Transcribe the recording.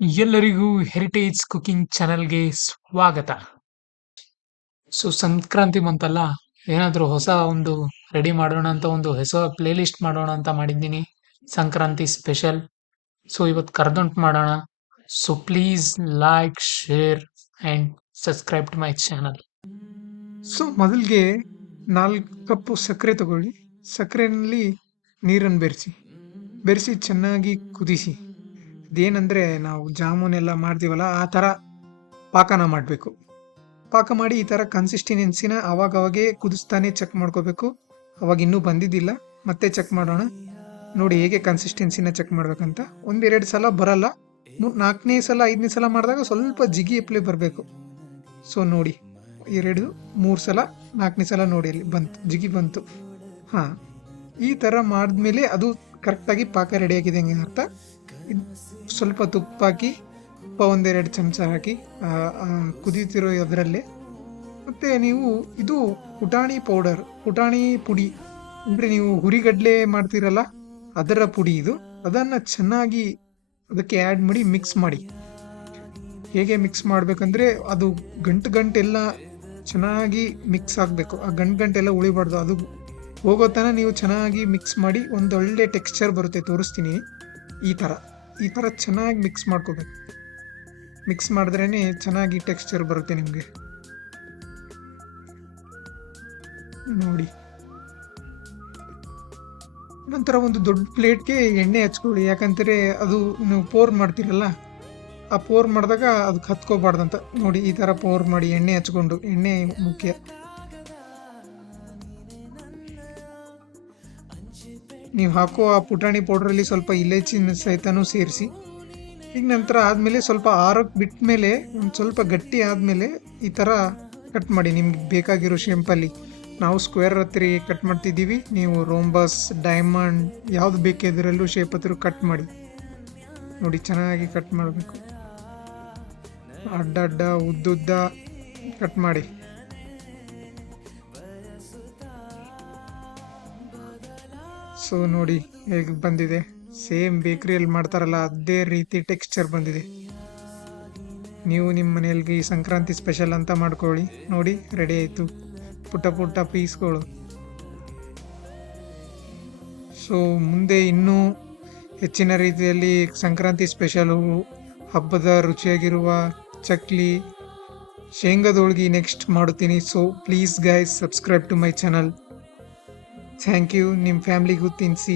ಎಲ್ಲರಿಗೂ heritage cooking ಚಾನೆಲ್ಗೆ ಸ್ವಾಗತ. ಸಂಕ್ರಾಂತಿ ಬಂತಲ್ಲ, ಏನಾದರೂ ಹೊಸ ಒಂದು ರೆಡಿ ಮಾಡೋಣ ಅಂತ ಒಂದು ಹೊಸ ಪ್ಲೇ ಲಿಸ್ಟ್ ಮಾಡೋಣ ಅಂತ ಮಾಡಿದ್ದೀನಿ. ಸಂಕ್ರಾಂತಿ ಸ್ಪೆಷಲ್. ಇವತ್ತು ಕರ್ದಂಟು ಮಾಡೋಣ. Please like, share and subscribe to my channel. ಮೊದಲಿಗೆ 4 ಕಪ್ಪು ಸಕ್ಕರೆ ತಗೊಳ್ಳಿ. ಸಕ್ಕರೆಯಲ್ಲಿ ನೀರನ್ನು ಬೆರೆಸಿ ಚೆನ್ನಾಗಿ ಕುದಿಸಿ. ಇದೇನಂದರೆ ನಾವು ಜಾಮೂನೆಲ್ಲ ಮಾಡ್ತೀವಲ್ಲ ಆ ಥರ ಪಾಕನ ಮಾಡಬೇಕು. ಪಾಕ ಮಾಡಿ ಈ ಥರ ಕನ್ಸಿಸ್ಟೆನ್ಸಿನ ಅವಾಗವಾಗೇ ಕುದಿಸ್ತಾನೆ ಚೆಕ್ ಮಾಡ್ಕೋಬೇಕು. ಅವಾಗ ಇನ್ನೂ ಬಂದಿದ್ದಿಲ್ಲ, ಮತ್ತೆ ಚೆಕ್ ಮಾಡೋಣ. ನೋಡಿ ಹೇಗೆ ಕನ್ಸಿಸ್ಟೆನ್ಸಿನ ಚೆಕ್ ಮಾಡ್ಬೇಕಂತ. 1-2 ಸಲ ಬರಲ್ಲ, 4ನೇ ಸಲ 5ನೇ ಸಲ ಮಾಡಿದಾಗ ಸ್ವಲ್ಪ ಜಿಗಿ ಎಪ್ಲೆ ಬರಬೇಕು. ನೋಡಿ 2 3 ಸಲ 4ನೇ ಸಲ ನೋಡಿ ಅಲ್ಲಿ ಬಂತು, ಜಿಗಿ ಬಂತು. ಹಾಂ, ಈ ಥರ ಮಾಡಿದ್ಮೇಲೆ ಅದು ಕರೆಕ್ಟಾಗಿ ಪಾಕ ರೆಡಿಯಾಗಿದೆ ಹಂಗೆ ಅರ್ಥ. ಸ್ವಲ್ಪ ತುಪ್ಪ ಹಾಕಿ, ತುಪ್ಪ 1-2 ಚಮಚ ಹಾಕಿ ಕುದೀತಿರೋ ಅದರಲ್ಲೇ. ಮತ್ತು ನೀವು ಇದು ಪುಟಾಣಿ ಪೌಡರ್, ಪುಟಾಣಿ ಪುಡಿ ಅಂದರೆ ನೀವು ಹುರಿಗಡಲೆ ಮಾಡ್ತೀರಲ್ಲ ಅದರ ಪುಡಿ ಇದು. ಅದನ್ನು ಚೆನ್ನಾಗಿ ಅದಕ್ಕೆ ಆ್ಯಡ್ ಮಾಡಿ ಮಿಕ್ಸ್ ಮಾಡಿ. ಹೇಗೆ ಮಿಕ್ಸ್ ಮಾಡಬೇಕಂದ್ರೆ ಅದು ಗಂಟೆಲ್ಲ ಚೆನ್ನಾಗಿ ಮಿಕ್ಸ್ ಆಗಬೇಕು. ಆ ಗಂಟೆಲ್ಲ ಉಳಿಬಾರ್ದು, ಅದು ಹೋಗೋ ತನಕ ನೀವು ಚೆನ್ನಾಗಿ ಮಿಕ್ಸ್ ಮಾಡಿ ಒಂದು ಒಳ್ಳೆ ಟೆಕ್ಸ್ಚರ್ ಬರುತ್ತೆ. ತೋರಿಸ್ತೀನಿ. ಈ ಥರ ಚೆನ್ನಾಗಿ ಮಿಕ್ಸ್ ಮಾಡ್ಕೋಬೇಕು. ಮಿಕ್ಸ್ ಮಾಡಿದ್ರೇ ಚೆನ್ನಾಗಿ ಟೆಕ್ಸ್ಚರ್ ಬರುತ್ತೆ ನಿಮಗೆ. ನೋಡಿ, ನಂತರ ಒಂದು ದೊಡ್ಡ ಪ್ಲೇಟ್ಗೆ ಎಣ್ಣೆ ಹಚ್ಕೊಳ್ಳಿ. ಯಾಕಂದರೆ ಅದು ನೀವು ಪೋರ್ ಮಾಡ್ತೀರಲ್ಲ, ಆ ಪೋರ್ ಮಾಡಿದಾಗ ಅದಕ್ಕೆ ಹತ್ಕೋಬಾರ್ದಂತ. ನೋಡಿ, ಈ ಥರ ಪೋರ್ ಮಾಡಿ ಎಣ್ಣೆ ಹಚ್ಕೊಂಡು. ಎಣ್ಣೆ ಮುಖ್ಯ. ನೀವು ಹಾಕೋ ಆ ಪುಟಾಣಿ ಪೌಡ್ರಲ್ಲಿ ಸ್ವಲ್ಪ ಇಲೈಚಿನ ಸಹಿತನೂ ಸೇರಿಸಿ. ಈಗ ನಂತರ ಆದಮೇಲೆ ಸ್ವಲ್ಪ ಆರೋಕ್ಕೆ ಬಿಟ್ಟ ಮೇಲೆ ಒಂದು ಸ್ವಲ್ಪ ಗಟ್ಟಿ ಆದಮೇಲೆ ಈ ಥರ ಕಟ್ ಮಾಡಿ ನಿಮ್ಗೆ ಬೇಕಾಗಿರೋ ಶೇಪಲ್ಲಿ. ನಾವು ಸ್ಕ್ವೇರ್ ಹತ್ತಿರ ಕಟ್ ಮಾಡ್ತಿದ್ದೀವಿ, ನೀವು ರೋಂಬಸ್, ಡೈಮಂಡ್ ಯಾವುದು ಬೇಕಿದ್ರಲ್ಲೂ ಶೇಪ್ ಹತ್ತಿರ ಕಟ್ ಮಾಡಿ. ನೋಡಿ, ಚೆನ್ನಾಗಿ ಕಟ್ ಮಾಡಬೇಕು. ಅಡ್ಡ ಉದ್ದುದ್ದ ಕಟ್ ಮಾಡಿ. ನೋಡಿ ಹೇಗೆ ಬಂದಿದೆ. ಸೇಮ್ ಬೇಕ್ರಿಯಲ್ಲಿ ಮಾಡ್ತಾರಲ್ಲ ಅದೇ ರೀತಿ ಟೆಕ್ಸ್ಚರ್ ಬಂದಿದೆ. ನೀವು ನಿಮ್ಮ ಮನೆಯಲ್ಲಿ ಈ ಸಂಕ್ರಾಂತಿ ಸ್ಪೆಷಲ್ ಅಂತ ಮಾಡ್ಕೊಳ್ಳಿ. ನೋಡಿ, ರೆಡಿ ಆಯಿತು ಪುಟ್ಟ ಪೀಸ್ಗಳು. ಮುಂದೆ ಇನ್ನೂ ಹೆಚ್ಚಿನ ರೀತಿಯಲ್ಲಿ ಸಂಕ್ರಾಂತಿ ಸ್ಪೆಷಲು, ಹಬ್ಬದ ರುಚಿಯಾಗಿರುವ ಚಕ್ಲಿ, ಶೇಂಗಾದ ಹೋಳ್ಗೆ ನೆಕ್ಸ್ಟ್ ಮಾಡುತ್ತೀನಿ. Please guys, subscribe to my channel. Thank you. ನಿಮ್ಮ ಫ್ಯಾಮ್ಲಿಗೂ ತಿನ್ನಿಸಿ.